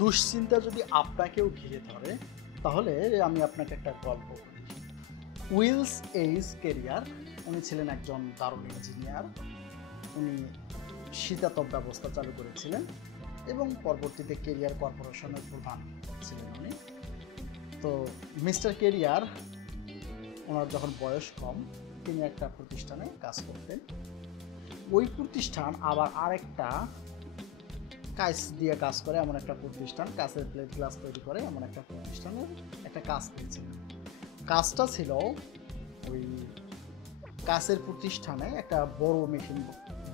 দুশ্চিন্তা যদি আপনাকেও ঘিরে ধরে তাহলে আমি আপনাকে একটা গল্প বলি। উইলস এইস কেরিয়ার, উনি ছিলেন একজন দারুণ ইঞ্জিনিয়ার। উনি শীতাতপ ব্যবস্থা চালু করেছিলেন এবং পরবর্তীতে কেরিয়ার কর্পোরেশনের প্রধান ছিলেন উনি। তো মিস্টার কেরিয়ার, ওনার যখন বয়স কম, তিনি একটা প্রতিষ্ঠানে কাজ করতেন। ওই প্রতিষ্ঠান আবার আরেকটা কাঁচ দিয়ে কাজ করে এমন একটা প্রতিষ্ঠান, কাঁচের প্লেট গ্লাস তৈরি করে এমন একটা প্রতিষ্ঠানের একটা কাজ পেয়েছিলেন। কাজটা ছিল ওই কাঁচের প্রতিষ্ঠানে একটা বড় মেশিন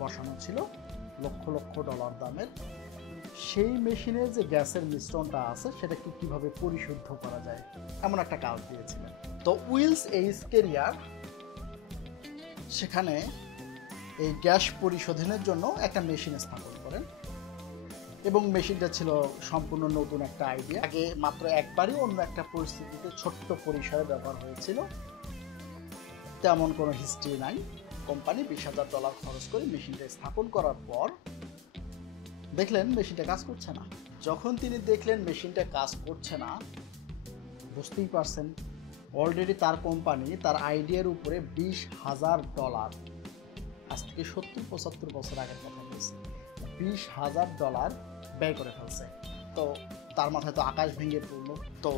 বসানো ছিল, লক্ষ লক্ষ ডলার দামের। সেই মেশিনের যে গ্যাসের মিশ্রণটা আছে সেটাকে কিভাবে পরিশুদ্ধ করা যায় এমন একটা কাজ দিয়েছিলেন। তো উইলস এইস কেরিয়ার সেখানে এই গ্যাস পরিশোধনের জন্য একটা মেশিন স্থাপন করেন এবং মেশিনটা ছিল সম্পূর্ণ নতুন একটা আইডিয়া। আগে মাত্র একবারই অন্য একটা পরিস্থিতিতে ছোট্ট পরিসরে ব্যবহার হয়েছিল, তেমন কোনো হিস্ট্রি নাই। কোম্পানি $20,000 খরচ করে মেশিনটা স্থাপন করার পর দেখলেন মেশিনটা কাজ করছে না। যখন তিনি দেখলেন মেশিনটা কাজ করছে না, বুঝতেই পারছেন অলরেডি তার কোম্পানি তার আইডিয়ার উপরে $20,000, আজ থেকে 70-75 বছর আগের কথা বলছে, $20,000 ব্যয় করে ফেলছে। তো তার মাথায় তো আকাশ ভেঙে পড়ল। তো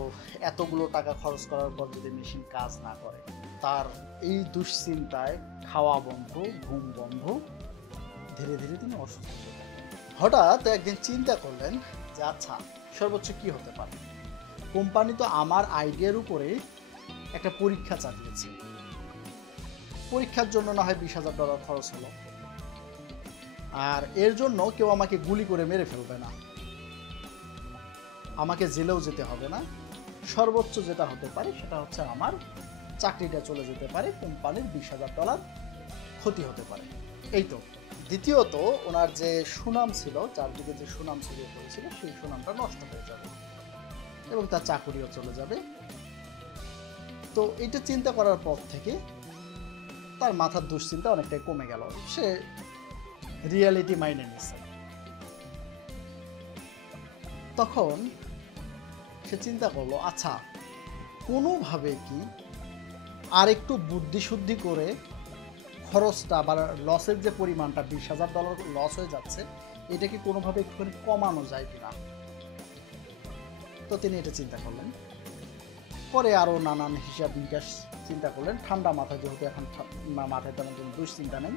এতগুলো টাকা খরচ করার পর যদি মেশিন কাজ না করে, তার এই দুশ্চিন্তায় খাওয়া বন্ধ, ঘুম বন্ধ, ধীরে ধীরে তিনি অসুস্থ হয়ে গেলেন। হঠাৎ একদিন চিন্তা করলেন যে আচ্ছা, সর্বোচ্চ কি হতে পারে। কোম্পানি তো আমার আইডিয়ার উপরে একটা পরীক্ষা চালিয়েছে, পরীক্ষার জন্য না হয় $20,000 খরচ হলো, আর এর জন্য কেউ আমাকে গুলি করে মেরে ফেলবে না, আমাকে জেলেও যেতে হবে না। সর্বোচ্চ যেটা হতে পারে সেটা হচ্ছে আমার চাকরিটা চলে যেতে পারে, কোম্পানির $20,000 ক্ষতি হতে পারে। এই তো। দ্বিতীয়ত, ওনার যে সুনাম ছিল, চারদিকে যে সুনাম ছড়িয়ে পড়েছিল, সেই সুনামটা নষ্ট হয়ে যাবে এবং তার চাকরিও চলে যাবে। তো এটা চিন্তা করার পর থেকে তার মাথার দুশ্চিন্তা অনেকটাই কমে গেল, সে রিয়ালিটি মাইনে নিচ্ছে। তখন সে চিন্তা করলো আচ্ছা, কোনোভাবে কি আর একটু বুদ্ধিশুদ্ধি করে খরচটা বা লসের যে পরিমাণটা $20,000 লস হয়ে যাচ্ছে, এটা কি কোনোভাবে একটুখানি কমানো যায় কিনা। তো তিনি এটা চিন্তা করলেন। পরে আরও নানান হিসাব নিকাশ চিন্তা করলেন, ঠান্ডা মাথায়, যেহেতু এখন মাথায় তেমন কোনো দুশ্চিন্তা নেই,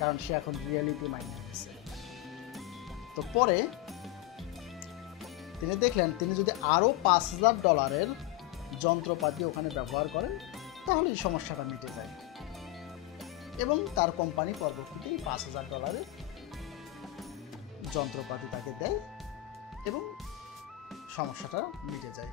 কারণ সে এখন রিয়েলিটি মাইন্ডে গেছে। তো পরে তিনি দেখলেন তিনি যদি আরও $5,000 যন্ত্রপাতি ওখানে ব্যবহার করেন তাহলে এই সমস্যাটা মিটে যায়, এবং তার কোম্পানি পরবর্তীতে এই $5,000 যন্ত্রপাতি তাকে দেয় এবং সমস্যাটা মিটে যায়।